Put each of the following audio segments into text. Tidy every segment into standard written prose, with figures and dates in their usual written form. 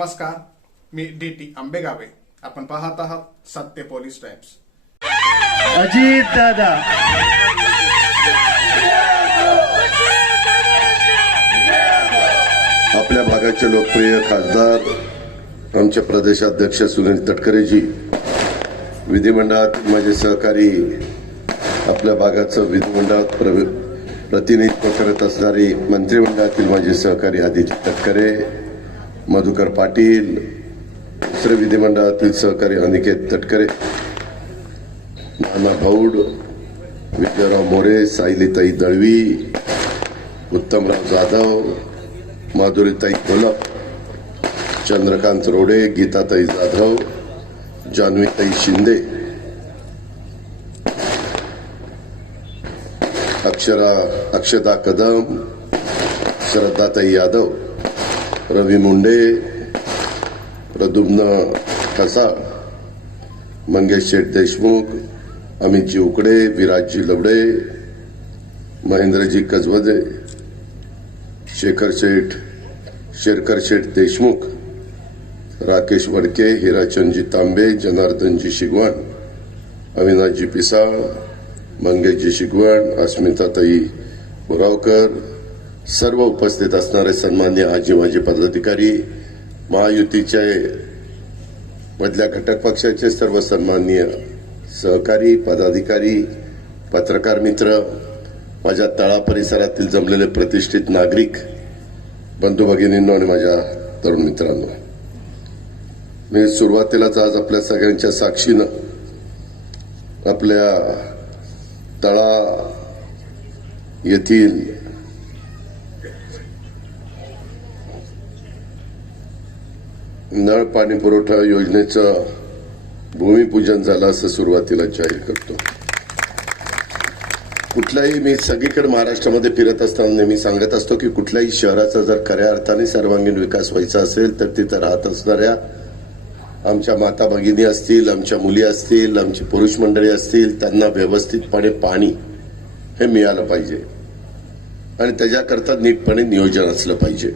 नमस्कार, मी DT आंबेगावे. आपण पाहत आहात सत्य पोलीस टाइम्स. अजित दादा आपल्या भागाचे लोकप्रिय खासदार आमचे प्रदेशाध्यक्ष सुनील तटकरेजी, विधिमंडळात माझे सहकारी, आपल्या भागाचं विधिमंडळात प्रतिनिधित्व करत असणारी मंत्रिमंडळातील माझे सहकारी आदित्य तटकरे, मधुकर पाटील, दुसरे विधिमंडळातील सहकारी अनिकेत तटकरे, नाना भाऊड, विजयराव मोरे, सायलीताई दळवी, उत्तमराव जाधव, माधुरीताई कोलप, चंद्रकांत रोडे, गीताताई जाधव, जान्हवीताई शिंदे, अक्षता कदम, श्रद्धाताई यादव, रवी मुंडे, प्रद्युम्न ठसाळ, मंगेश शेठ देशमुख, अमितजी उकडे, विराजजी लवडे, महेंद्रजी कजवदे, शेखर शेठ देशमुख, राकेश वडके, हिराचंदजी तांबे, जनार्दनजी शिगवण, अविनाशजी पिसाळ, मंगेशजी शिगवण, अस्मिताताई बोरावकर, सर्व उपस्थित असणारे सन्मान्य आजी माजी पदाधिकारी, महायुतीचे मधल्या घटक पक्षाचे सर्व सन्माननीय सहकारी, पदाधिकारी, पत्रकार मित्र, माझ्या तळा परिसरातील जमलेले प्रतिष्ठित नागरिक, बंधू भगिनींनो आणि माझ्या तरुण मित्रांनो, मी सुरुवातीलाच आज आपल्या सगळ्यांच्या साक्षीनं आपल्या तळा येथील नळ पाणी पुरवठा योजनेचं भूमिपूजन झालं असं सुरुवातीला जाहीर करतो. कुठलाही, मी सगळीकडे महाराष्ट्रामध्ये फिरत असताना नेहमी सांगत असतो की कुठल्याही शहराचा जर खऱ्या अर्थाने सर्वांगीण विकास व्हायचा असेल तर तिथं राहत असणाऱ्या आमच्या माता भगिनी असतील, आमच्या मुली असतील, आमची पुरुष मंडळी असतील, त्यांना व्यवस्थितपणे पाणी हे मिळालं पाहिजे आणि त्याच्याकरता नीटपणे नियोजन असलं पाहिजे.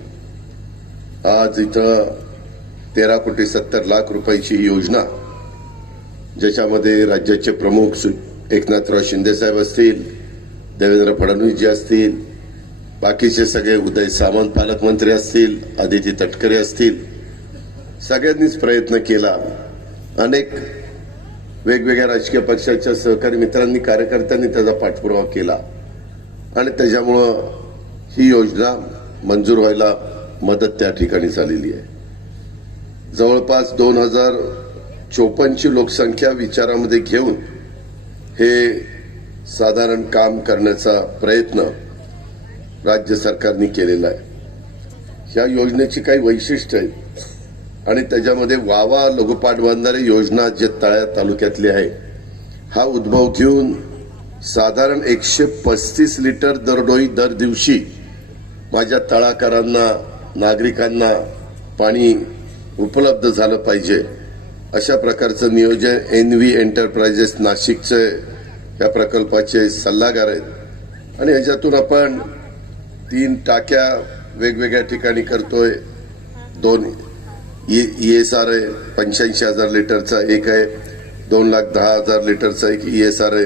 आज इथं 13,70,00,000 रुपयाची ही योजना, ज्याच्यामध्ये राज्याचे प्रमुख एकनाथराव शिंदे साहेब असतील, देवेंद्र फडणवीसजी असतील, बाकीचे सगळे, उदय सामंत पालकमंत्री असतील, आदिती तटकरे असतील, सगळ्यांनीच प्रयत्न केला. अनेक वेगवेगळ्या राजकीय पक्षाच्या सहकारी मित्रांनी, कार्यकर्त्यांनी त्याचा पाठपुरावा केला आणि त्याच्यामुळं ही योजना मंजूर व्हायला मदत त्या ठिकाणी झालेली आहे. जवळपास 2054 ची लोकसंख्या विचारामध्ये घेऊन हे साधारण काम करण्याचा प्रयत्न राज्य सरकारने केलेला आहे. ह्या योजनेची काही वैशिष्ट्य आहेत आणि त्याच्यामध्ये वावा लघुपाट बांधारे योजना जे तळा तालुक्यातली आहे, हा उद्भव घेऊन साधारण 135 लिटर दरडोई दर दिवशी माझ्या तळाकरांना, नागरिकांना पाणी उपलब्ध झालं पाहिजे अशा प्रकारचं नियोजन NV एंटरप्राइजेस नाशिकचे या प्रकल्पाचे सल्लागार आहेत आणि ह्याच्यातून आपण 3 टाक्या वेगवेगळ्या ठिकाणी करतोय. 2 ESR आहे, 85,000 लिटरचा एक आहे, 2,10,000 लिटरचा एक ESR आहे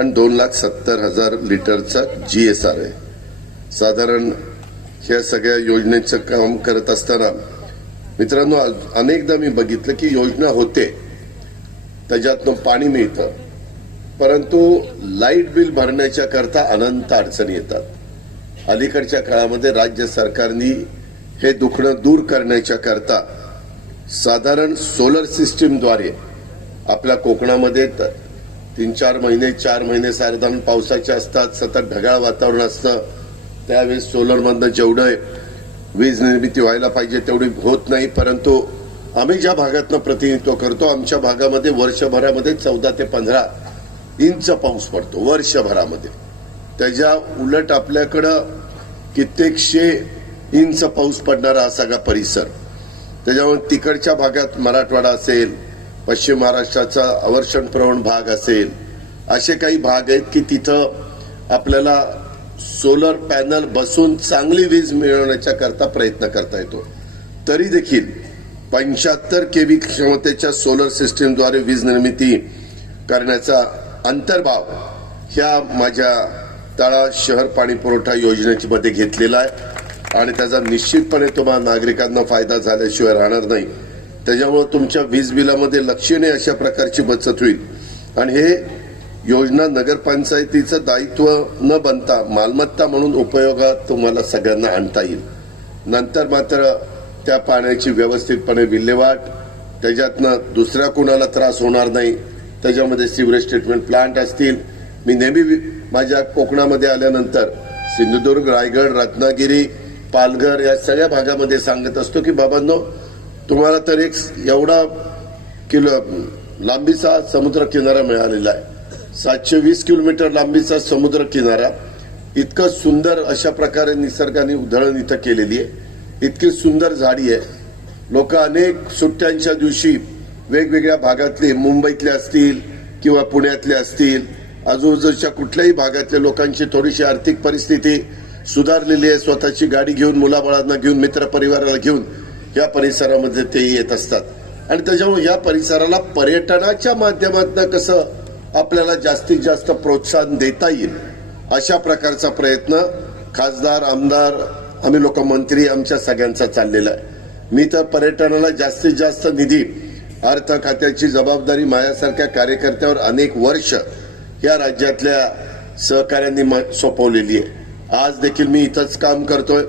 आणि 2,70,000 लिटरचा GSR आहे. साधारण ह्या सगळ्या योजनेचं काम करत असताना मित्रांनो, अनेकदा मी बघितलं की योजना होते, त्याच्यातनं पाणी मिळतं, परंतु लाईट बिल भरण्याच्या करता अनंत अडचणी येतात. अलीकडच्या काळामध्ये राज्य सरकारने हे दुखणं दूर करण्याच्या करता साधारण सोलर सिस्टीमद्वारे आपल्या कोकणामध्ये 3-4 महिने 4 महिने साधारण पावसाचे असतात, सतत ढगाळ वातावरण असतं, त्यावेळेस सोलरमधनं जेवढं वीज निर्मिती व्हायला पाहिजे तेवढी होत नाही. परंतु आम्ही ज्या भागातनं प्रतिनिधित्व करतो, आमच्या भागामध्ये वर्षभरामध्ये 14 ते 15 इंच पाऊस पडतो वर्षभरामध्ये. त्याच्या उलट आपल्याकडं कित्येक 100 इंच पाऊस पडणारा हा सगळा परिसर. त्याच्यामुळे तिकडच्या भागात मराठवाडा असेल, पश्चिम महाराष्ट्राचा अवर्षण प्रवण भाग असेल, असे काही भाग आहेत की तिथं आपल्याला सोलर पॅनल बसून चांगली वीज मिळवण्याच्या करता प्रयत्न करता येतो. तरी देखील 75 केव्ही क्षमतेच्या सोलर सिस्टीमद्वारे वीज निर्मिती करण्याचा अंतर्भाव ह्या माझ्या तळा शहर पाणी पुरवठा योजनेच्या मध्ये घेतलेला आहे आणि त्याचा निश्चितपणे तुम्हाला नागरिकांना फायदा झाल्याशिवाय राहणार नाही. त्याच्यामुळे तुमच्या वीज बिलामध्ये लक्षणीय अशा प्रकारची बचत होईल आणि हे योजना नगरपंचायतीचं दायित्व न बनता मालमत्ता म्हणून उपयोगात तुम्हाला सगळ्यांना आणता येईल. नंतर मात्र त्या पाण्याची व्यवस्थितपणे विल्हेवाट, त्याच्यातनं दुसऱ्या कुणाला त्रास होणार नाही. त्याच्यामध्ये सिवरेज ट्रीटमेंट प्लांट असतील. मी नेहमी माझ्या कोकणामध्ये आल्यानंतर सिंधुदुर्ग, रायगड, रत्नागिरी, पालघर या सगळ्या भागामध्ये सांगत असतो की बाबांनो, तुम्हाला तर एक एवढा लांबीचा समुद्र किनारा मिळालेला आहे. 720 किलोमीटर लांबीचा समुद्र किनारा, इतकं सुंदर अशा प्रकारे निसर्गाने उधळण इथं केलेली आहे. इतकी सुंदर झाडी आहे. लोक अनेक सुट्ट्यांच्या दिवशी वेगवेगळ्या भागातले, मुंबईतले असतील किंवा पुण्यातले असतील, आजूबाजूच्या कुठल्याही भागातल्या लोकांची थोडीशी आर्थिक परिस्थिती सुधारलेली आहे. स्वतःची गाडी घेऊन, मुलाबाळांना घेऊन, मित्रपरिवाराला घेऊन या परिसरामध्ये ते येत असतात आणि त्याच्यामुळे या परिसराला पर्यटनाच्या माध्यमातून कसं आपल्याला जास्तीत जास्त प्रोत्साहन देता येईल अशा प्रकारचा प्रयत्न खासदार, आमदार, आम्ही लोक, मंत्री आमच्या सगळ्यांचा चाललेला आहे. मी तर पर्यटनाला जास्तीत जास्त निधी, अर्थ खात्याची जबाबदारी माझ्यासारख्या कार्यकर्त्यावर अनेक वर्ष या राज्यातल्या सहकाऱ्यांनी सोपवलेली आहे. आज देखील मी इथंच काम करतोय.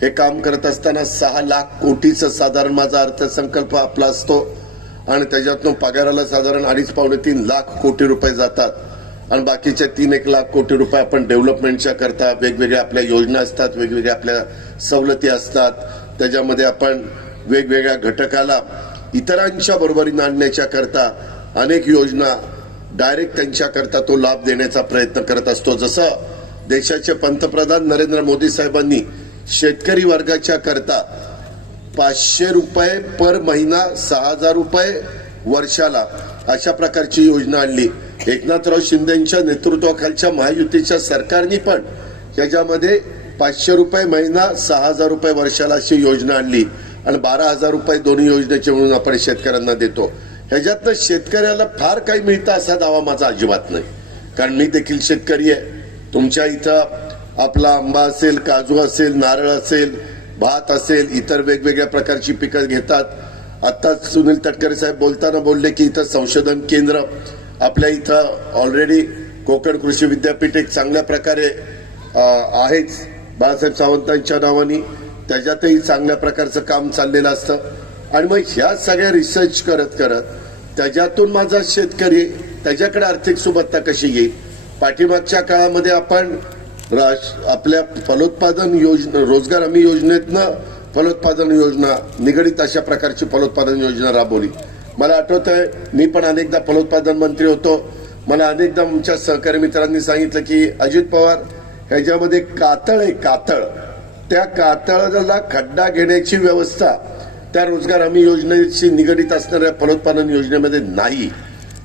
हे काम करत असताना 6 लाख कोटीचं साधारण माझा अर्थसंकल्प आपला असतो आणि त्याच्यातून पगाराला साधारण 2.5-3 लाख कोटी रुपये जातात आणि बाकीचे 3-1 लाख कोटी रुपये आपण डेव्हलपमेंटच्या करता वेगवेगळ्या आपल्या योजना असतात, वेगवेगळ्या आपल्या सवलती असतात. त्याच्यामध्ये आपण वेगवेगळ्या घटकाला इतरांच्या बरोबरीने आणण्याच्या करता अनेक योजना डायरेक्ट त्यांच्याकरता तो लाभ देण्याचा प्रयत्न करत असतो. जसं देशाचे पंतप्रधान नरेंद्र मोदी साहेबांनी शेतकरी वर्गाच्या करता 500 रुपये पर महिना, 6,000 रुपये वर्षाला अशा प्रकारची योजना आणली. एकनाथराव शिंदेच्या नेतृत्वाखालच्या महायुतीच्या सरकारने पण याच्यामध्ये 500 रुपये महिना, 6,000 रुपये वर्षाला अशी योजना आणली आणि 12,000 रुपये दोन्ही योजनेचे म्हणून आपण शेतकऱ्यांना देतो. ह्याच्यातनं शेतकऱ्याला फार काही मिळतं असा दावा माझा अजिबात नाही, कारण मी देखील शेतकरी आहे. तुमच्या इथं आपला आंबा असेल, काजू असेल, नारळ असेल, भात असेल, इतर वेगवेगळ्या प्रकारची पिकं घेतात. आत्ताच सुनील तटकरे साहेब बोलताना बोलले की इथं संशोधन केंद्र आपल्या इथं ऑलरेडी कोकण कृषी विद्यापीठ एक चांगल्या प्रकारे आहेच बाळासाहेब सावंतांच्या नावाने. त्याच्यातही चांगल्या प्रकारचं काम चाललेलं असतं आणि मग ह्या सगळ्या रिसर्च करत करत त्याच्यातून माझा शेतकरी त्याच्याकडे आर्थिक सुबत्ता कशी येईल. पाठीमागच्या काळामध्ये आपण आपल्या फलोत्पादन योजना, रोजगार हमी योजनेतनं फलोत्पादन योजना, निगडीत अशा प्रकारची फलोत्पादन योजना राबवली. मला आठवत आहे, मी पण अनेकदा फलोत्पादन मंत्री होतो. मला अनेकदा आमच्या सहकारी मित्रांनी सांगितलं की अजित पवार, ह्याच्यामध्ये कातळ आहे, कातळ, त्या कातळाला खड्डा घेण्याची व्यवस्था त्या रोजगार हमी योजनेशी निगडीत असणाऱ्या फलोत्पादन योजनेमध्ये नाही.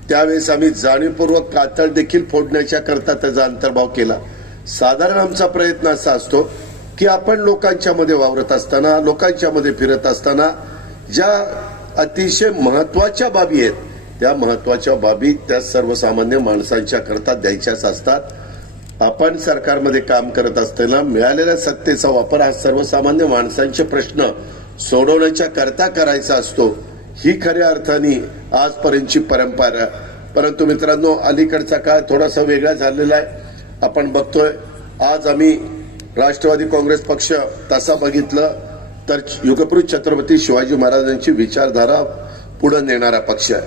त्यावेळेस आम्ही जाणीवपूर्वक कातळ देखील फोडण्याच्या करता त्याचा अंतर्भाव केला. साधारण आमचा प्रयत्न असा असतो की आपण लोकांच्या मध्ये वावरत असताना, लोकांच्या मध्ये फिरत असताना ज्या अतिशय महत्वाच्या बाबी आहेत, त्या महत्वाच्या बाबी त्या सर्वसामान्य माणसांच्या करता द्यायच्याच असतात. आपण सरकारमध्ये काम करत असताना मिळालेल्या सत्तेचा वापर हा सर्वसामान्य माणसांचे प्रश्न सोडवण्याच्या करता करायचा असतो. ही खऱ्या अर्थाने आजपर्यंतची परंपरा. परंतु मित्रांनो, अलीकडचा काळ थोडासा वेगळा झालेला आहे. आपण बघतोय आज आम्ही राष्ट्रवादी काँग्रेस पक्ष तसा बघितलं तर युगपुरुष छत्रपती शिवाजी महाराजांची विचारधारा पुढे नेणारा पक्ष आहे.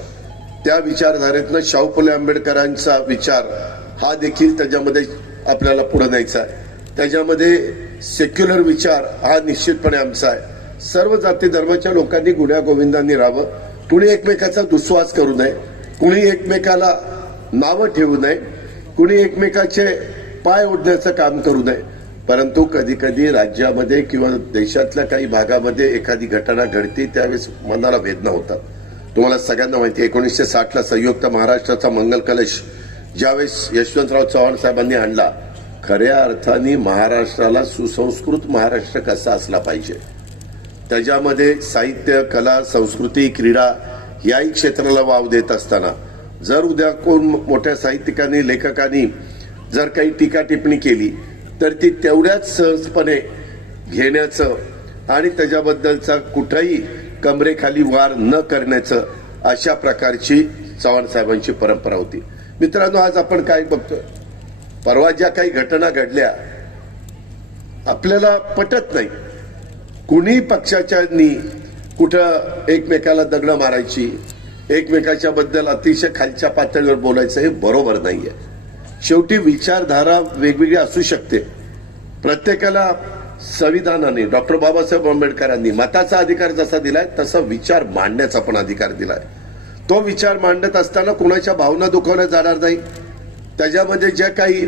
त्या विचारधारेतनं शाहू फुले आंबेडकरांचा विचार हा देखील त्याच्यामध्ये आपल्याला पुढे न्यायचा आहे. त्याच्यामध्ये सेक्युलर विचार हा निश्चितपणे आमचा आहे. सर्व जाती धर्माच्या लोकांनी गुण्या गोविंदांनी राहावं. कुणी एकमेकाचा दुस्वास करू नये, कुणी एकमेकाला नावं ठेवू नये, कुणी एकमेकाचे पाय ओढण्याचं काम करू नये. परंतु कधी कधी राज्यामध्ये किंवा देशातल्या काही भागामध्ये एखादी घटना घडते, त्यावेळेस मनाला वेदना होतात. तुम्हाला सगळ्यांना माहिती आहे, 1960ला संयुक्त महाराष्ट्राचा मंगल कलश ज्यावेळेस यशवंतराव चव्हाण साहेबांनी आणला, खऱ्या अर्थाने महाराष्ट्राला सुसंस्कृत महाराष्ट्र कसा असला पाहिजे, त्याच्यामध्ये साहित्य, कला, संस्कृती, क्रीडा याही क्षेत्राला वाव देत असताना जर उद्या कोण मोठ्या साहित्यिकांनी, लेखकांनी जर काही टीका टिप्पणी केली तर ती तेवढ्याच सहजपणे घेण्याचं आणि त्याच्याबद्दलचा कुठलाही कमरेखाली वार न करण्याचं अशा प्रकारची चव्हाण साहेबांची परंपरा होती. मित्रांनो, आज आपण काय बघतोय, परवा ज्या काही घटना घडल्या आपल्याला पटत नाही. कुणी पक्षाच्यांनी कुठं एकमेकाला दगड मारायची, एकमेकाच्या बद्दल अतिशय खालच्या पातळीवर बोलायचं हे बरोबर नाहीये. शेवटी विचारधारा वेगवेगळी असू शकते. प्रत्येकाला संविधानाने, डॉक्टर बाबासाहेब आंबेडकरांनी मताचा अधिकार जसा दिलाय तसा विचार मांडण्याचा पण अधिकार दिलाय. तो विचार मांडत असताना कुणाच्या भावना दुखवल्या जाणार नाही. त्याच्यामध्ये ज्या काही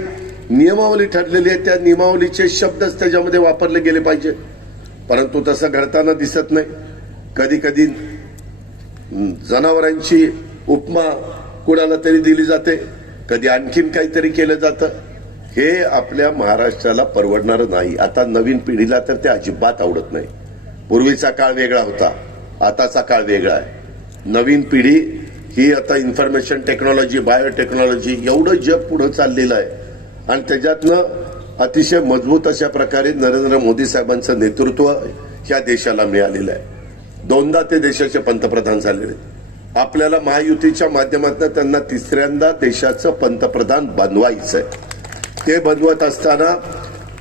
नियमावली ठरलेली आहे त्या नियमावलीचे शब्दच त्याच्यामध्ये वापरले गेले पाहिजे. परंतु तसं घडताना दिसत नाही. कधी कधी जनावरांची उपमा कुणाला तरी दिली जाते, कधी आणखीन काहीतरी केलं जातं. हे आपल्या महाराष्ट्राला परवडणार नाही. आता नवीन पिढीला तर ते अजिबात आवडत नाही. पूर्वीचा काळ वेगळा होता, आताचा काळ वेगळा आहे. नवीन पिढी ही आता इन्फॉर्मेशन टेक्नॉलॉजी, बायोटेक्नॉलॉजी एवढं जग पुढे चाललेलं आहे आणि त्याच्यातनं अतिशय मजबूत अशा प्रकारे नरेंद्र मोदी साहेबांचं नेतृत्व या देशाला मिळालेलं आहे. दोनदा ते देशाचे पंतप्रधान झालेले. आपल्याला महायुतीच्या माध्यमातून त्यांना तिसऱ्यांदा देशाचं पंतप्रधान बनवायचंय. ते बनवत असताना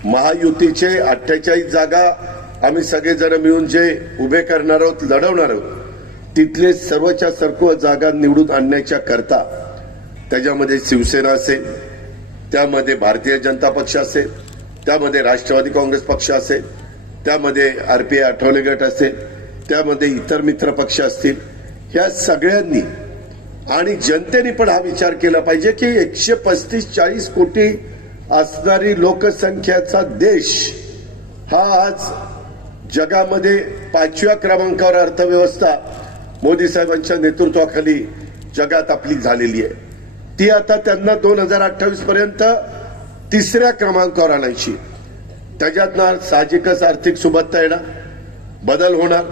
महायुतीचे 48 जागा आम्ही सगळेजण मिळून जे उभे करणार आहोत, लढवणार आहोत, तिथले सर्वच्या सर्व जागा निवडून आणण्याच्या करता त्याच्यामध्ये शिवसेना असेल, त्यामध्ये भारतीय जनता पक्ष असेल, त्यामध्ये राष्ट्रवादी काँग्रेस पक्ष असेल, त्यामध्ये आरपीआय आठवले गट असेल, त्यामध्ये इतर मित्र पक्ष असतील, ह्या सगळ्यांनी आणि जनतेने पण हा विचार केला पाहिजे की 135-40 कोटी असणारी लोकसंख्येचा देश हा आज जगामध्ये 5व्या क्रमांकावर अर्थव्यवस्था मोदी साहेबांच्या नेतृत्वाखाली जगात आपली झालेली आहे. ती आता त्यांना 2028 पर्यंत 3ऱ्या क्रमांकावर आणायची. त्याच्यातनं साहजिकच आर्थिक सुबत्ता येणार, बदल होणार,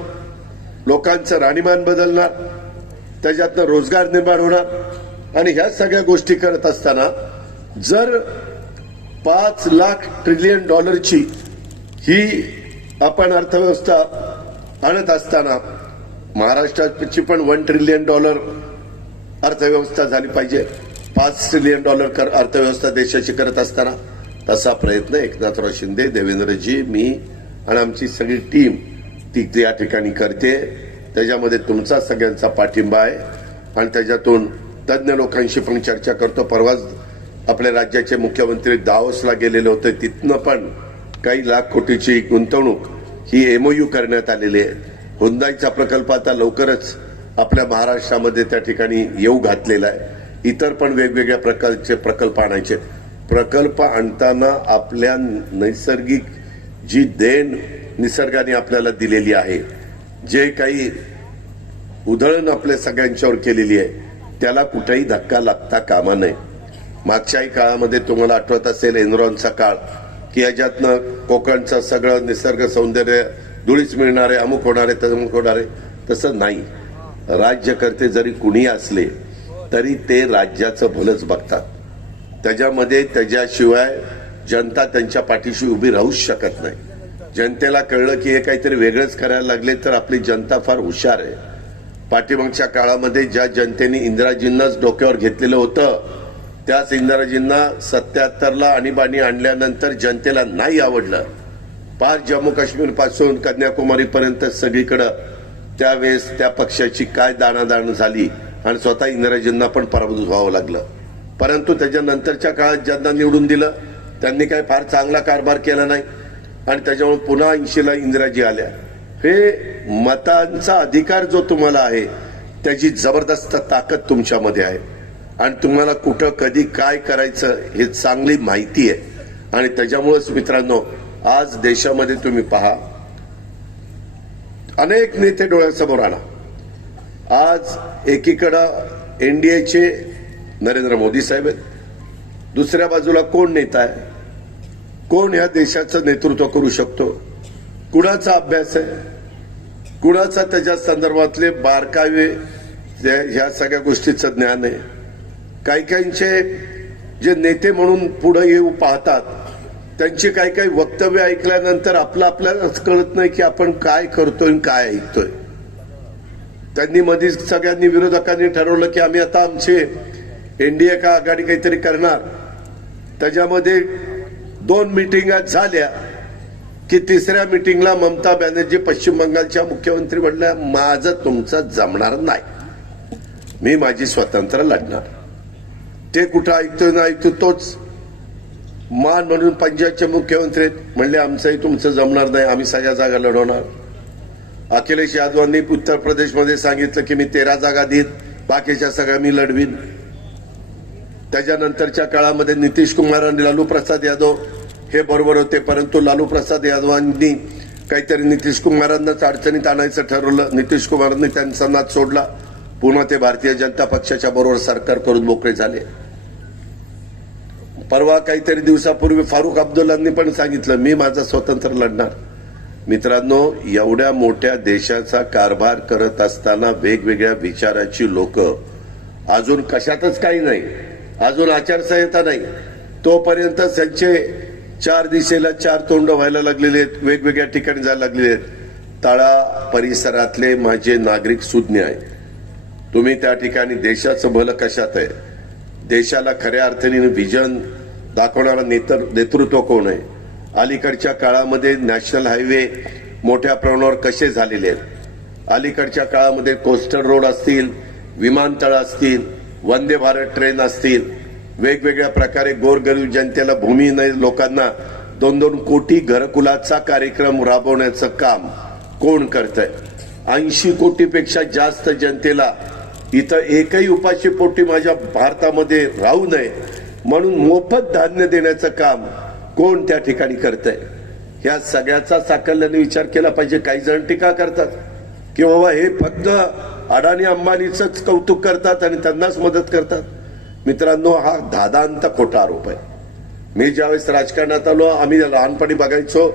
लोकांचं राहणीमान बदलणार, त्याच्यातनं रोजगार निर्माण होणार आणि ह्या सगळ्या गोष्टी करत असताना जर 5 लाख ट्रिलियन डॉलरची ही आपण अर्थव्यवस्था आणत असताना महाराष्ट्राची पण $1 ट्रिलियन अर्थव्यवस्था झाली पाहिजे. $5 ट्रिलियन अर्थव्यवस्था देशाची करत असताना तसा प्रयत्न एकनाथराव शिंदे, देवेंद्रजी, मी आणि आमची सगळी टीम ती या ठिकाणी करते. त्याच्यामध्ये तुमचा सगळ्यांचा पाठिंबा आहे आणि त्याच्यातून तज्ञ लोकांशी पण चर्चा करतो. परवाच आपल्या राज्याचे मुख्यमंत्री दावोसला गेलेले होते. तिथनं पण काही लाख कोटीची गुंतवणूक ही एमओयू करण्यात आलेली आहे. हुंदाईचा प्रकल्प आता लवकरच आपल्या महाराष्ट्रामध्ये त्या ठिकाणी येऊ घातलेला आहे. इतर पण वेगवेगळ्या प्रकारचे प्रकल्प आणायचे. प्रकल्प आणताना आपल्या नैसर्गिक जी देण निसर्गाने आपल्याला दिलेली आहे, जे काही उधळण आपल्या सगळ्यांच्यावर केलेली आहे, त्याला कुठेही धक्का लागता कामा नये. मागच्याही काळामध्ये तुम्हाला आठवत असेल एनरॉनचा काळ, की याच्यातनं कोकणचं सगळं निसर्ग सौंदर्य धुळीच मिळणारे, अमुक होणारे, तमुक होणारे. तसं नाही. राज्यकर्ते जरी कुणी असले तरी ते राज्याचं भलंच बघतात. त्याच्यामध्ये त्याच्याशिवाय जनता त्यांच्या पाठीशी उभी राहूच शकत नाही. जनतेला कळलं की हे काहीतरी वेगळंच करायला लागले तर आपली जनता फार हुशार आहे. पाठीमागच्या काळामध्ये ज्या जनतेने इंदिराजींनाच डोक्यावर घेतलेलं होतं, त्याच इंदिराजींना 77ला आणीबाणी आणल्यानंतर जनतेला नाही आवडलं. पार जम्मू काश्मीर पासून कन्याकुमारी पर्यंत सगळीकडे त्यावेळेस त्या पक्षाची काय दाणादाण झाली आणि स्वतः इंदिराजींना पण पराभूत व्हावं लागलं. परंतु त्याच्यानंतरच्या काळात ज्यांना निवडून दिलं त्यांनी काही फार चांगला कारभार केला नाही आणि त्याच्यामुळे पुन्हा 80ला इंदिराजी आल्या. हे मतांचा अधिकार जो तुम्हाला आहे त्याची जबरदस्त ताकद तुमच्यामध्ये आहे आणि तुम्हाला कुठं कधी काय करायचं हे चांगली माहिती आहे. आणि त्याच्यामुळेच मित्रांनो आज देशामध्ये तुम्ही पहा, अनेक नेते डोळ्यासमोर आणा. आज एकीकडं एनडीएचे नरेंद्र मोदी साहेब आहेत, दुसऱ्या बाजूला कोण नेता आहे, कोण या देशाचं नेतृत्व करू शकतो, कुणाचा अभ्यास आहे, कुणाचा त्याच्या संदर्भातले बारकावे ह्या सगळ्या गोष्टीचं ज्ञान आहे. काही काहींचे जे नेते म्हणून पुढे येऊ पाहतात त्यांची काही काही वक्तव्य ऐकल्यानंतर आपल्यालाच कळत नाही की आपण काय करतोय आणि काय ऐकतोय. त्यांनी मधीच सगळ्यांनी विरोधकांनी ठरवलं की आम्ही आता आमचे एनडीए का आघाडी काहीतरी करणार. त्याच्यामध्ये 2 मिटिंगा झाल्या की तिसऱ्या मिटिंगला ममता बॅनर्जी पश्चिम बंगालच्या मुख्यमंत्री म्हणल्या माझं तुमचं जमणार नाही, मी माझी स्वतंत्र लढणार. ते कुठं ऐकतोय ना ऐकतो तोच मान म्हणून पंजाबचे मुख्यमंत्री म्हणले आमचंही तुमचं जमणार नाही, आम्ही सगळ्या जागा लढवणार. अखिलेश यादवांनी उत्तर प्रदेशमध्ये सांगितलं की मी 13 जागा देईन, बाकीच्या सगळ्या मी लढवीन. त्याच्यानंतरच्या काळामध्ये नितीश कुमार आणि लालू प्रसाद यादव हे बरोबर होते, परंतु लालू प्रसाद यादवांनी काहीतरी नितीश कुमारांनाच अडचणीत आणायचं ठरवलं. नितीश कुमारांनी त्यांचा नाद सोडला, पुन्हा ते भारतीय जनता पक्षाच्या बरोबर सरकार करून मोकळे झाले. परवा काहीतरी दिवसापूर्वी फारुख अब्दुल्लांनी पण सांगितलं मी माझा स्वतंत्र लढणार. मित्रांनो, एवढ्या मोठ्या देशाचा कारभार करत असताना वेगवेगळ्या विचाराची लोक अजून कशातच काही नाही, अजून आचारसंहिता नाही तोपर्यंत त्यांचे 4 दिशेला 4 तोंड व्हायला लागलेले आहेत, वेगवेगळ्या ठिकाणी जायला लागलेले आहेत. तळा परिसरातले माझे नागरिक सुज्ञ आहेत. तुम्ही त्या ठिकाणी देशाचं भलं कशात आहे, देशाला खऱ्या अर्थाने व्हिजन दाखवणारा नेतृत्व कोण आहे, अलीकडच्या काळामध्ये नॅशनल हायवे मोठ्या प्रमाणावर कसे झालेले आहेत, अलीकडच्या काळामध्ये कोस्टल रोड असतील, विमानतळ असतील, वंदे भारत ट्रेन असतील, वेगवेगळ्या प्रकारे गोरगरीब जनतेला भूमिहीन लोकांना 2-2 कोटी घरकुलाचा कार्यक्रम राबवण्याचं काम कोण करतंय. 80 कोटीपेक्षा जास्त जनतेला इथं एकही उपाशी पोटी माझ्या भारतामध्ये राहू नये म्हणून मोफत धान्य देण्याचं काम कोण त्या ठिकाणी करतंय. ह्या सगळ्याचा साकल्याने विचार केला पाहिजे. काही जण टीका करतात की बाबा हे फक्त अडाणी अंबानीचंच कौतुक करतात आणि त्यांनाच मदत करतात. मित्रांनो, हा धादांत खोटा आरोप आहे. मी ज्यावेळेस राजकारणात आलो, आम्ही लहानपणी बघायचो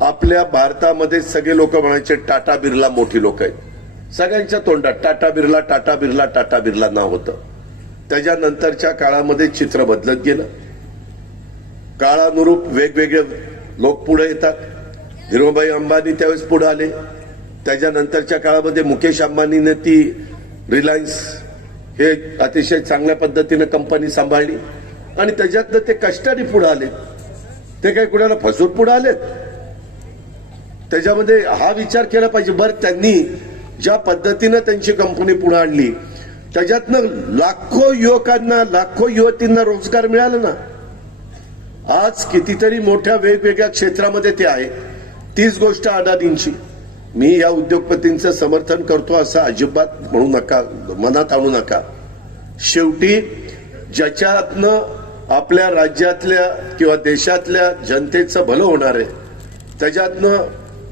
आपल्या भारतामध्ये सगळे लोक म्हणायचे टाटा बिर्ला मोठी लोक आहेत. सगळ्यांच्या तोंडात टाटा बिर्ला टाटा बिर्ला टाटा बिर्ला नाव होतं. त्याच्यानंतरच्या काळामध्ये चित्र बदलत गेलं. काळानुरूप वेगवेगळे लोक पुढे येतात. धीरूभाई अंबानी त्यावेळेस पुढे आले. त्याच्यानंतरच्या काळामध्ये मुकेश अंबानीने ती रिलायन्स हे अतिशय चांगल्या पद्धतीने कंपनी सांभाळली आणि त्याच्यातनं ते कष्टाने पुढे आले. ते काही कुणाला फसवून पुढे आलेत. त्याच्यामध्ये हा विचार केला पाहिजे. बरं, त्यांनी ज्या पद्धतीनं त्यांची कंपनी पुढे आणली त्याच्यातनं लाखो युवकांना लाखो युवतींना रोजगार मिळाला ना. आज कितीतरी मोठ्या वेगवेगळ्या क्षेत्रामध्ये ते आहे. तीच गोष्ट अडाणींची. मी या उद्योगपतींचं समर्थन करतो असं अजिबात म्हणू नका, मनात आणू नका. शेवटी ज्याच्यातनं आपल्या राज्यातल्या किंवा देशातल्या जनतेचं भलं होणार आहे, त्याच्यातनं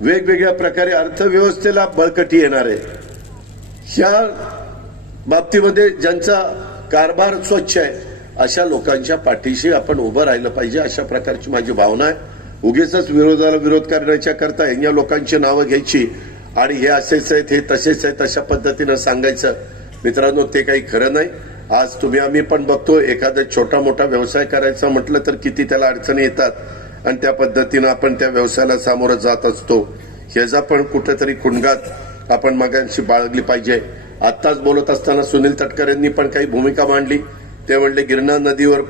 वेगवेगळ्या प्रकारे अर्थव्यवस्थेला बळकटी येणार आहे, ह्या बाबतीमध्ये ज्यांचा कारभार स्वच्छ आहे अशा लोकांच्या पाठीशी आपण उभं राहिलं पाहिजे, अशा प्रकारची माझी भावना आहे. उगीच विरोधाला विरोध करण्याच्या करता या लोकांची नावं घ्यायची आणि हे असेच आहेत हे तसेच आहेत अशा पद्धतीनं सांगायचं, मित्रांनो, ते काही खरं नाही. आज तुम्ही आम्ही पण बघतो एखादा छोटा मोठा व्यवसाय करायचा म्हटलं तर किती त्याला अडचणी येतात आणि त्या पद्धतीनं आपण त्या व्यवसायाला सामोरं जात असतो. ह्याचा पण कुठेतरी खुणगात आपण मागांशी बाळगली पाहिजे. आत्ताच बोलत असताना सुनील तटकरे यांनी पण काही भूमिका मांडली. ते म्हणले गिरणा नदीवर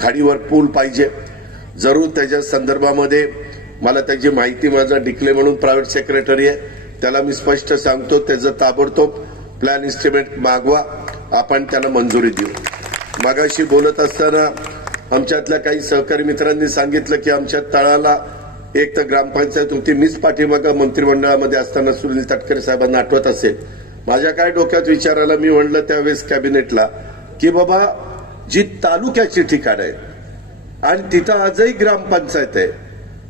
खाडीवर पूल पाहिजे. जरूर त्याच्या संदर्भामध्ये मला त्याची माहिती, माझा डिक्ले म्हणून प्रायव्हेट सेक्रेटरी आहे, त्याला मी स्पष्ट सांगतो त्याचं ताबडतोब प्लॅन इस्टिमेट मागवा, आपण त्यांना मंजुरी देऊ. मागाशी बोलत असताना आमच्यातल्या काही सहकारी मित्रांनी सांगितलं की आमच्या तळाला एक तर ग्रामपंचायत होती. मीच पाठीमागं मंत्रिमंडळामध्ये असताना सुनील तटकरे साहेबांना आठवत असेल, माझ्या काय डोक्यात विचार आला, मी म्हणलं त्यावेळेस कॅबिनेटला की बाबा जी तालुक्याची ठिकाण आहेत आणि तिथं आजही ग्रामपंचायत आहे,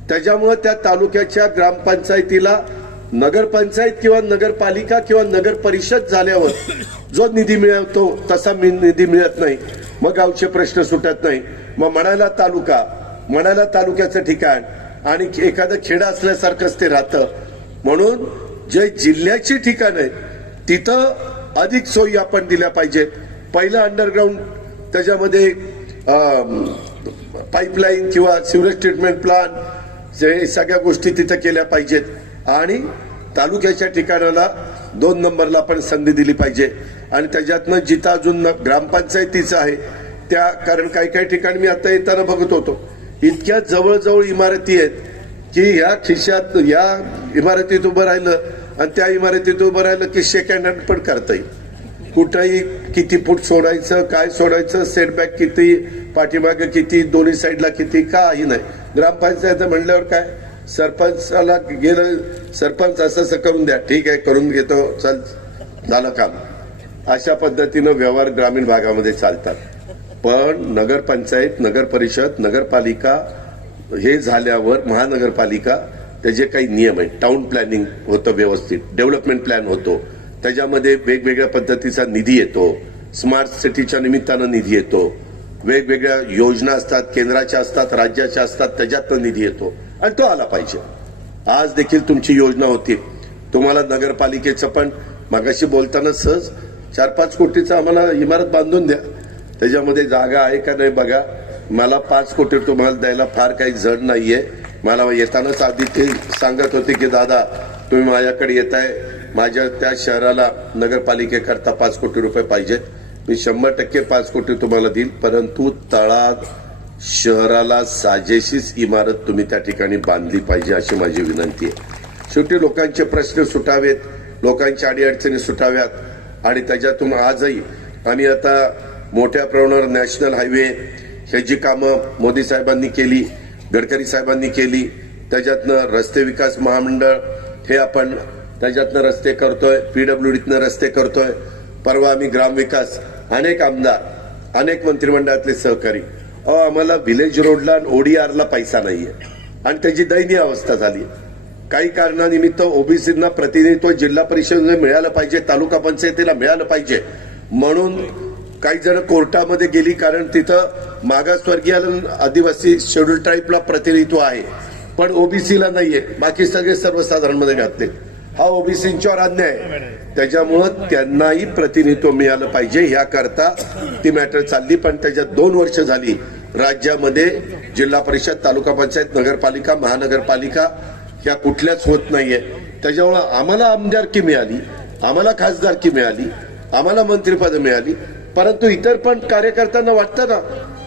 त्याच्यामुळे त्या तालुक्याच्या ग्रामपंचायतीला नगरपंचायत किंवा नगरपालिका किंवा नगर परिषद झाल्यावर जो निधी मिळतो तसा निधी मिळत नाही. मग गावचे प्रश्न सुटत नाही. मग म्हणायला तालुका, म्हणायला तालुक्याचं ठिकाण आणि एखादं खेडं असल्यासारखंच ते राहतं. म्हणून जे जिल्ह्याची ठिकाणं आहेत तिथं अधिक सोयी आपण दिल्या पाहिजेत. पहिलं अंडरग्राऊंड त्याच्यामध्ये पाईपलाईन किंवा सिवरेज ट्रीटमेंट प्लांट हे सगळ्या गोष्टी तिथं केल्या पाहिजेत आणि तालुक्याच्या ठिकाणाला 2 नंबरला पण संधी दिली पाहिजे. आणि त्याच्यातनं जिथं अजून ग्रामपंचायतीचं आहे त्या, कारण काही काही ठिकाणी मी आता येताना बघत होतो इतक्या जवळजवळ इमारती आहेत की ह्या खिशात या इमारतीत उभं राहिलं आणि त्या इमारतीत उभं राहिलं की सेकंड हँड पण करता येईल. कुठंही किती फूट सोडायचं, काय सोडायचं, सेटबॅक किती, पाठीमागे किती, दोन्ही साईडला किती, काही नाही. ग्रामपंचायत म्हणल्यावर काय, सरपंचाला गेलं, सरपंच असं करून द्या, ठीक आहे करून घेतो, चल झालं काम. अशा पद्धतीनं व्यवहार ग्रामीण भागामध्ये चालतात. पण नगरपंचायत, नगर परिषद, नगरपालिका हे झाल्यावर महानगरपालिका त्याचे काही नियम आहेत. टाउन प्लॅनिंग होतं व्यवस्थित, डेव्हलपमेंट प्लॅन होतो, त्याच्यामध्ये वेगवेगळ्या पद्धतीचा निधी येतो, स्मार्ट सिटीच्या निमित्तानं निधी येतो, वेगवेगळ्या योजना असतात, केंद्राच्या असतात, राज्याच्या असतात, त्याच्यातनं निधी येतो आणि तो आला पाहिजे. आज देखील तुमची योजना होती, तुम्हाला नगरपालिकेचं पण मगाशी बोलताना सहज 4-5 कोटीचं आम्हाला इमारत बांधून द्या, त्याच्यामध्ये जागा आहे का नाही बघा. मला 5 कोटी तुम्हाला द्यायला फार काही जड नाहीये. मला येतानाच आधी ते सांगत होते की दादा तुम्ही माझ्याकडे येताय, माझ्या त्या शहराला नगरपालिकेकरता 5 कोटी रुपये पाहिजेत, मी 100% 5 कोटी तुम्हाला देईल, परंतु तळात शहराला साजेशीच इमारत तुम्ही त्या ठिकाणी बांधली पाहिजे अशी माझी विनंती आहे. शेवटी लोकांचे प्रश्न सुटावेत, लोकांच्या अडीअडचणी सुटाव्यात आणि त्याच्यातून आजही आम्ही आता मोठ्या प्रमाणावर नॅशनल हायवे ह्याची कामं मोदी साहेबांनी केली, गडकरी साहेबांनी केली, त्याच्यातनं रस्ते विकास महामंडळ हे आपण त्याच्यातनं रस्ते करतोय, पीडब्ल्यूडीतनं रस्ते करतोय. परवा आम्ही ग्रामविकास, अनेक आमदार, अनेक मंत्रिमंडळातले सहकारी, आम्हाला व्हिलेज रोडला आणि ओडीआरला पैसा नाहीये आणि त्याची दयनीय अवस्था झाली. काही कारणानिमित्त ओबीसींना प्रतिनिधित्व जिल्हा परिषदेमध्ये मिळालं पाहिजे, तालुका पंचायतीला मिळालं पाहिजे म्हणून काही जण कोर्टामध्ये गेली, कारण तिथं मागासवर्गीय आदिवासी शेड्यूल ट्राईबला प्रतिनिधित्व आहे पण ओबीसीला नाहीये, बाकी सगळे सर्वसाधारण मध्ये घातले. हा ओबीसींच्यावर अन्याय आहे. त्याच्यामुळं त्यांनाही प्रतिनिधित्व मिळालं पाहिजे याकरता ती मॅटर चालली. पण त्याच्यात 2 वर्ष झाली राज्यामध्ये जिल्हा परिषद, तालुका पंचायत, नगरपालिका, महानगरपालिका ह्या कुठल्याच होत नाहीये. त्याच्यामुळं आम्हाला आमदारकी मिळाली, आम्हाला खासदारकी मिळाली, आम्हाला मंत्रिपद मिळाली, परंतु इतर पण कार्यकर्त्यांना वाटतं ना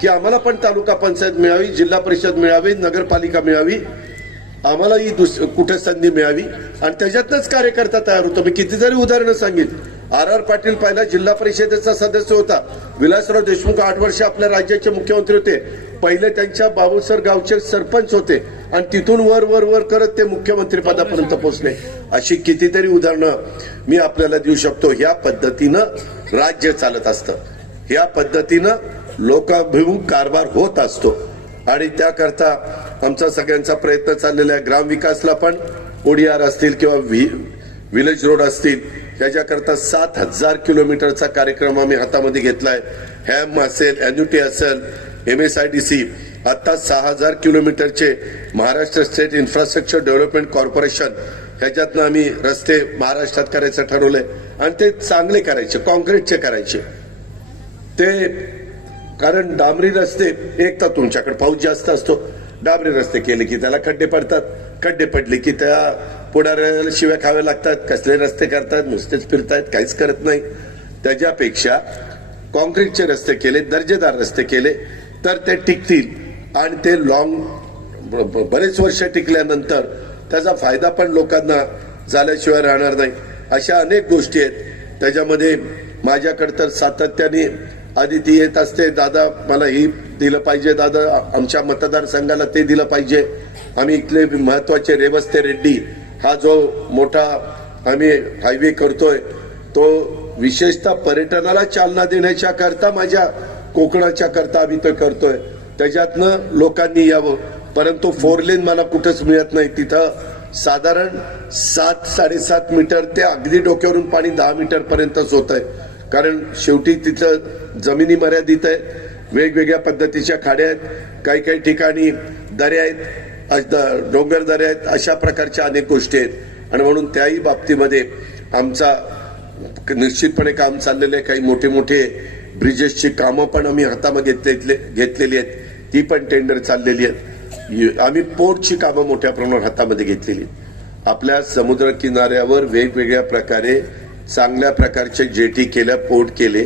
की आम्हाला पण तालुका पंचायत मिळावी, जिल्हा परिषद मिळावी, नगरपालिका मिळावी, आम्हालाही कुठे संधी मिळावी आणि त्याच्यातच कार्यकर्ता तयार होतो. मी किती जरी उदाहरणं सांगितली. आर पाटील पहिला जिल्हा परिषदेचा सदस्य होता, विलासराव देशमुख 8 वर्ष आपल्या राज्याचे मुख्यमंत्री होते, पहिले त्यांच्या बाबूसर गावचे सरपंच होते आणि तिथून वर वर वर करत ते मुख्यमंत्री पदापर्यंत पोहोचले. अशी कितीतरी उदाहरणं मी आपल्याला देऊ शकतो. ह्या पद्धतीनं राज्य चालत असतं, ह्या पद्धतीनं लोकाभिमुख कारभार होत असतो आणि त्याकरता आमचा सगळ्यांचा प्रयत्न चाललेला आहे. ग्रामविकासला पण ओडीआर असतील किंवा विलेज रोड असतील याच्याकरता 7,000 किलोमीटरचा कार्यक्रम आम्ही हातामध्ये घेतलाय. हॅम असेल, एन्युटी असेल, MSIDC, आता 6,000 किलोमीटरचे Maharashtra state infrastructure development corporation ह्याच्यातनं आम्ही रस्ते महाराष्ट्रात करायचं ठरवलंय आणि ते चांगले करायचे, कॉन्क्रीटचे करायचे. ते कारण डांबरी रस्ते, एक तर तुमच्याकडे पाऊस जास्त असतो, डांबरी रस्ते केले की त्याला खड्डे पडतात, खड्डे पडले की त्या पुढाऱ्याला शिव्या खाव्या लागतात, कसले रस्ते करतात, नुसतेच फिरतायत, काहीच करत नाही. त्याच्यापेक्षा कॉन्क्रीटचे रस्ते केले, दर्जेदार रस्ते केले तर ते टिकतील आणि ते बरेच वर्ष टिकल्यानंतर त्याचा फायदा पण लोकांना झाल्याशिवाय राहणार नाही. अशा अनेक गोष्टी आहेत. त्याच्यामध्ये माझ्याकडे तर सातत्याने आदिती येत असते, दादा मला ही दिलं पाहिजे, दादा आमच्या मतदारसंघाला ते दिलं पाहिजे. आम्ही इथले महत्वाचे रेवस्ते रेड्डी हा जो मोठा आम्ही हायवे करतोय तो विशेषतः पर्यटनाला चालना देण्याच्या करता, माझ्या कोकणाच्या करता आम्ही तो करतोय. त्याच्यातनं लोकांनी यावं, परंतु 4 लेन मला कुठंच मिळत नाही. तिथं साधारण 7-7.5 मीटर ते अगदी डोक्यावरून पाणी 10 मीटर पर्यंतच होत आहे, कारण शेवटी तिथं जमिनी मर्यादित आहेत, वेगवेगळ्या पद्धतीच्या खाड्या आहेत, काही काही ठिकाणी दऱ्या आहेत, डोंगर दऱ्या आहेत, अशा प्रकारच्या अनेक गोष्टी आहेत. आणि म्हणून त्याही बाबतीमध्ये आमचा निश्चितपणे काम चाललेलं आहे. काही मोठे मोठे ब्रिजेसची कामं पण आम्ही हातामध्ये घेतलेली आहेत, ती पण टेंडर चाललेली आहेत. आम्ही पोर्टची कामं मोठ्या प्रमाणावर हातामध्ये घेतलेली आहेत. आपल्या समुद्र किनाऱ्यावर वेगवेगळ्या प्रकारे चांगल्या प्रकारचे जेटी केल्या, पोर्ट केले,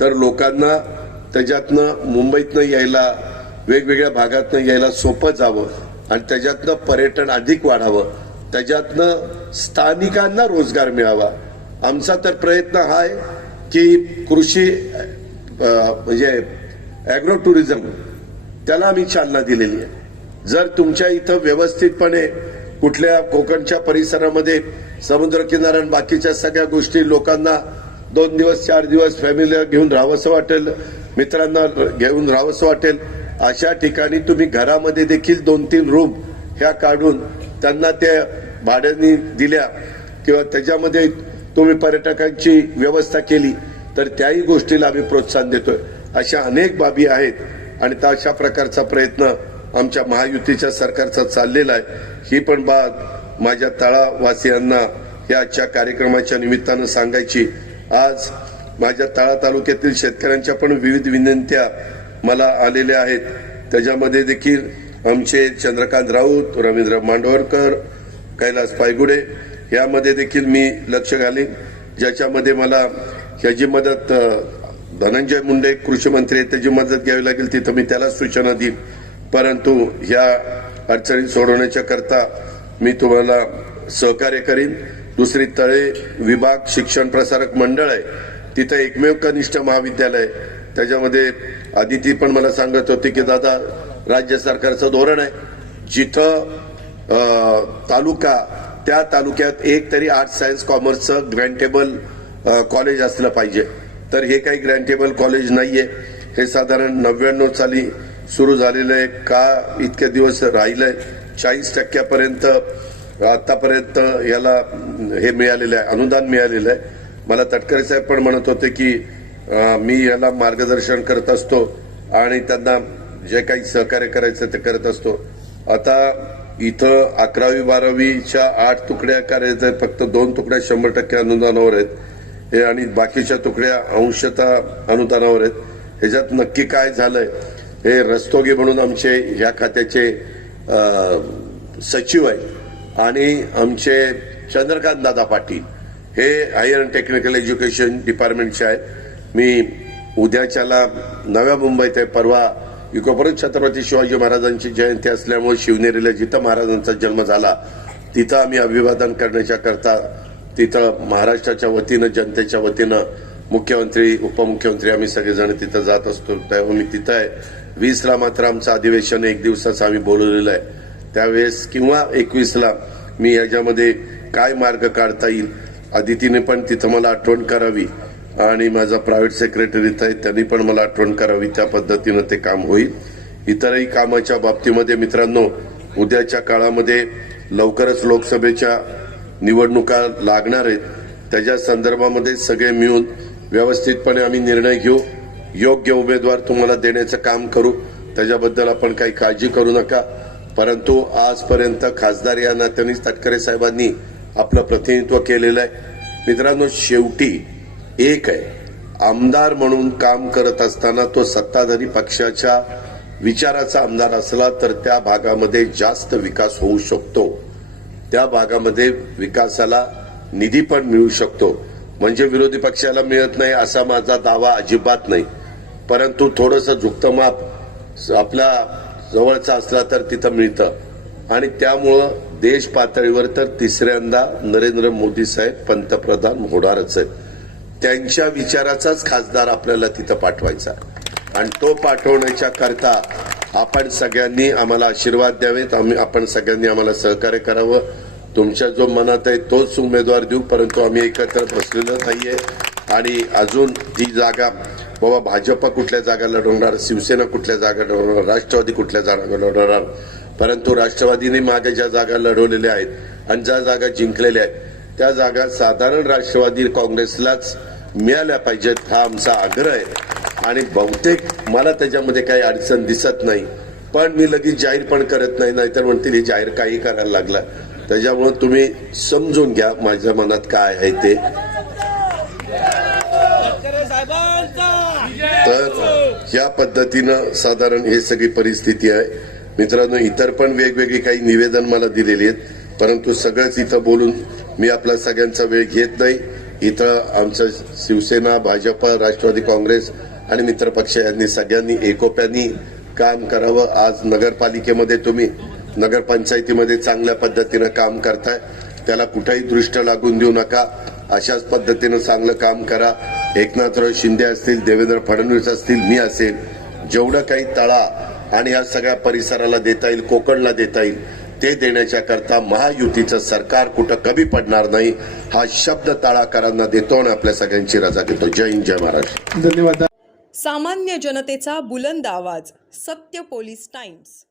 तर लोकांना त्याच्यातनं मुंबईतनं यायला, वेगवेगळ्या भागातनं यायला सोपं जावं आणि त्याच्यातनं पर्यटन अधिक वाढावं, त्याच्यातनं स्थानिकांना रोजगार मिळावा. आमचा तर प्रयत्न हा आहे की कृषी म्हणजे ॲग्रो टुरिझम त्याला आम्ही चालना दिलेली आहे. जर तुमच्या इथं व्यवस्थितपणे कुठल्या कोकणच्या परिसरामध्ये समुद्र किनारा आणि बाकीच्या सगळ्या गोष्टी लोकांना 2 दिवस 4 दिवस फॅमिलीला घेऊन राहावंसं वाटेल, मित्रांना घेऊन राहावंसं वाटेल, अशा ठिकाणी तुम्ही घरामध्ये देखील 2-3 रूम ह्या काढून त्यांना त्या भाड्याने दिल्या किंवा त्याच्यामध्ये तुम्ही पर्यटकांची व्यवस्था केली तर त्याही गोष्टीला आम्ही प्रोत्साहन देतोय. अशा अनेक बाबी आहेत आणि अशा प्रकारचा प्रयत्न आमच्या महायुतीच्या सरकारचा चाललेला आहे. ही पण बात माझ्या तळावासियांना या आजच्या कार्यक्रमाच्या निमित्तानं सांगायची. आज माझ्या तळा तालुक्यातील शेतकऱ्यांच्या पण विविध विनंत्या मला आलेल्या आहेत. त्याच्यामध्ये देखील आमचे चंद्रकांत राऊत, रवींद्र मांडवरकर, कैलास पायगुडे यामध्ये देखील मी लक्ष घालीन. ज्याच्यामध्ये मला ह्याची मदत धनंजय मुंडे कृषी मंत्री आहेत, त्याची मदत घ्यावी लागेल, तिथं मी त्याला सूचना देईन. परंतु ह्या अडचणी सोडवण्याच्या करता मी तुम्हाला सहकार्य करीन. दुसरी तळे विभाग शिक्षण प्रसारक मंडळ आहे, तिथं एकमेव कनिष्ठ महाविद्यालय आहे. त्याच्यामध्ये आदिती पण मला सांगत होती की दादा राज्य सरकारचं धोरण आहे जिथं तालुका त्या तालुक्यात एक तरी आर्ट्स सायन्स कॉमर्सचं ग्रँटेबल कॉलेज असलं पाहिजे. तर हे काही ग्रँटेबल कॉलेज नाहीये. हे साधारण 99 साली सुरू झालेलं आहे. का इतके दिवस राहिलंय? 40% आतापर्यंत याला हे मिळालेलं आहे, अनुदान मिळालेलं आहे. मला तटकरे साहेब पण म्हणत होते की मी याला मार्गदर्शन करत असतो आणि त्यांना जे काही सहकार्य करायचं ते करत असतो. आता इथं 11वी 12वीच्या 8 तुकड्या करायच्या, फक्त 2 तुकड्या 100% अनुदानावर आहेत हे आणि बाकीच्या तुकड्या अंशतः अनुदानावर आहेत. ह्याच्यात नक्की काय झालंय हे रस्तोगी म्हणून आमचे ह्या खात्याचे सचिव आहेत आणि आमचे चंद्रकांत दादा पाटील हे हायर अँड टेक्निकल एज्युकेशन डिपार्टमेंटचे आहेत. मी उद्याच्याला नव्या मुंबईत आहे. परवा परत छत्रपती शिवाजी महाराजांची जयंती असल्यामुळे शिवनेरीला जिथं महाराजांचा जन्म झाला तिथं आम्ही अभिवादन करण्याच्या करता तिथं महाराष्ट्राच्या वतीनं, जनतेच्या वतीनं मुख्यमंत्री, उपमुख्यमंत्री आम्ही सगळेजण तिथं जात असतो. त्यामुळे मी तिथं आहे. 20ला मात्र आमचं अधिवेशन 1 दिवसाचं आम्ही बोलवलेलं आहे. त्यावेळेस किंवा 21ला मी याच्यामध्ये काय मार्ग काढता येईल, आदितीने पण तिथं मला आठवण करावी आणि माझा प्रायव्हेट सेक्रेटरी इथं आहे त्यांनी पण मला आठवण करावी. त्या पद्धतीनं ते काम होईल. इतरही कामाच्या बाबतीमध्ये मित्रांनो, उद्याच्या काळामध्ये लवकरच लोकसभेच्या निवडणुका लागणार आहेत. त्याच्या संदर्भामध्ये सगळे मिळून व्यवस्थितपणे आम्ही निर्णय घेऊ. योग्य उमेदवार तुम्हाला देण्याचं काम करू. त्याच्याबद्दल आपण काही काळजी करू नका. परंतु आजपर्यंत खासदार या नात्यानेच तटकरे साहेबांनी आपलं प्रतिनिधित्व केलेलं आहे. मित्रांनो, शेवटी एक आहे, आमदार म्हणून काम करत असताना तो सत्ताधारी पक्षाच्या विचाराचा आमदार असला तर त्या भागामध्ये जास्त विकास होऊ शकतो. त्या भागामध्ये विकासाला निधी पण मिळू शकतो. म्हणजे विरोधी पक्षाला मिळत नाही असा माझा दावा अजिबात नाही. परंतु थोडंसं झुकतं माप आपल्या जवळचा असला तर तिथं मिळतं आणि त्यामुळं देश पातळीवर तर 3ऱ्यांदा नरेंद्र मोदी साहेब पंतप्रधान होणारच आहेत. त्यांच्या विचाराचाच खासदार आपल्याला तिथं पाठवायचा आणि तो पाठवण्याच्या करता आपण सगळ्यांनी आम्हाला आशीर्वाद द्यावेत. आपण सगळ्यांनी आम्हाला सहकार्य करावं. तुमच्या जो मनात आहे तोच उमेदवार देऊ. परंतु आम्ही एकत्र बसलेलो नाहीये आणि अजून ती जागा बाबा भाजप कुठल्या जागा लढवणार, शिवसेना कुठल्या जागा लढवणार, राष्ट्रवादी कुठल्या जागा लढवणार. परंतु राष्ट्रवादीने मागे ज्या जागा लढवलेल्या आहेत आणि ज्या जागा जिंकलेल्या आहेत त्या जागा साधारण राष्ट्रवादी काँग्रेसलाच मिळाल्या पाहिजेत हा आमचा आग्रह आहे. आणि बहुतेक मला त्याच्यामध्ये काही अडचण दिसत नाही. पण मी लगेच जाहीर पण करत नाही, नाहीतर म्हणतील हे जाहीर काही करायला लागला. त्याच्यामुळे तुम्ही समजून घ्या माझ्या मनात काय आहे ते. तर ह्या पद्धतीनं साधारण हे सगळी परिस्थिती आहे. मित्रांनो, इतर पण वेगवेगळी काही निवेदन मला दिलेली आहेत, परंतु सगळंच इथं बोलून मी आपला सगळ्यांचा वेळ घेत नाही. इथं आमचं शिवसेना, भाजप, राष्ट्रवादी काँग्रेस आणि मित्रपक्ष यांनी सगळ्यांनी एकोप्याने काम करावं. आज नगरपालिकेमध्ये तुम्ही नगरपंचायतीमध्ये चांगल्या पद्धतीनं काम करताय, त्याला कुठेही दृष्ट लागून देऊ नका. अशाच पद्धतीनं चांगलं काम करा. एकनाथराव शिंदे असतील, देवेंद्र फडणवीस असतील, मी असेल, जेवढं काही तळा आणि या सगळ्या परिसराला देता येईल, कोकणला देता येईल, ते देण्याच्या करता महायुतीचं सरकार कुठं कमी पडणार नाही हा शब्द तळाकरांना देतो आणि आपल्या सगळ्यांची रजा घेतो. जय हिंद, जय महाराष्ट्र. धन्यवाद. सामान्य जनतेचा बुलंद आवाज, सत्य पोलीस टाइम्स.